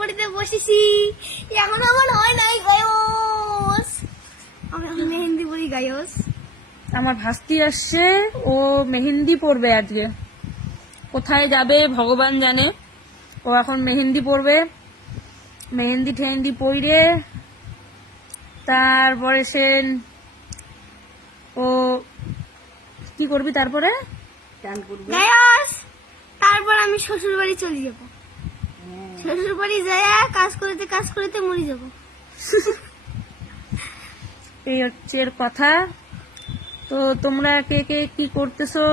পড়িতে বসেছি, এখন আমার হয় নাই গায়স। আমি এখন মেহেন্দি পড়ি গায়স। আমার ভাস্তি আসছে, ও মেহেন্দি পরবে আজকে। কোথায় যাবে ভগবান জানে। ও এখন মেহেন্দি পরবে, মেহেন্দি ঠেহেন্দি পরে তারপরে সে ও কি করবি তারপরে? গায়স তারপর আমি শ্বশুর বাড়ি চলে যাব। শ্বশুর বাড়ি যায় কাজ করতে মরে যাব। এই হচ্ছে এর কথা। তো তোমরা কে কে কি করতেছো?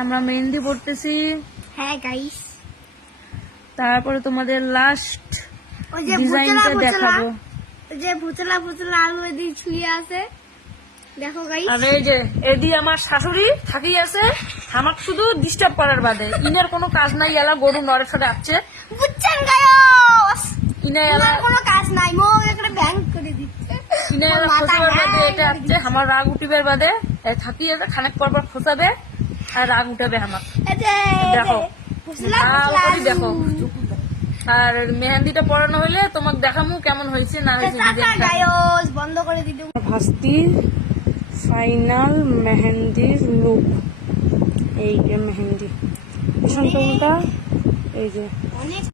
আমরা মেহেন্দি পড়তেছি। হ্যাঁ গাইস, তারপরে তোমাদের লাস্ট ওই যে ডিজাইনটা দেখাবো। ওই যে ভুতলা ভুতলা আলু এদিকে ছুঁয়ে আছে, দেখো গাইস। আর এই যে এদি আমার শাশুড়ি থাকি আছে, আমাকে শুধু ডিস্টার্ব করার বাদে। ইনার কোনো কাজ নাই, এলা গরু নড়ে ছড়ে আসছে, বুঝছেন গায়স? ইনা এলা কোনো কাজ নাই, মো একটা ব্যাংক করে দিচ্ছে। ইনা এলা খোঁচাবার বাদে এটা আসছে। আমার রাগ উঠিবার বাদে থাকি আছে, খানিক পর পর খোঁচাবে আর রাগ উঠাবে আমার। দেখো ভালো করে দেখো। আর মেহেন্দিটা পরানো হইলে তোমাকে দেখামু কেমন হয়েছে না হয়েছে। গায়স বন্ধ করে দিল। ভাস্তি ফাইনাল মেহেন্দির লুক। এই যে মেহেন্দি, ভীষণ এই যে অনেক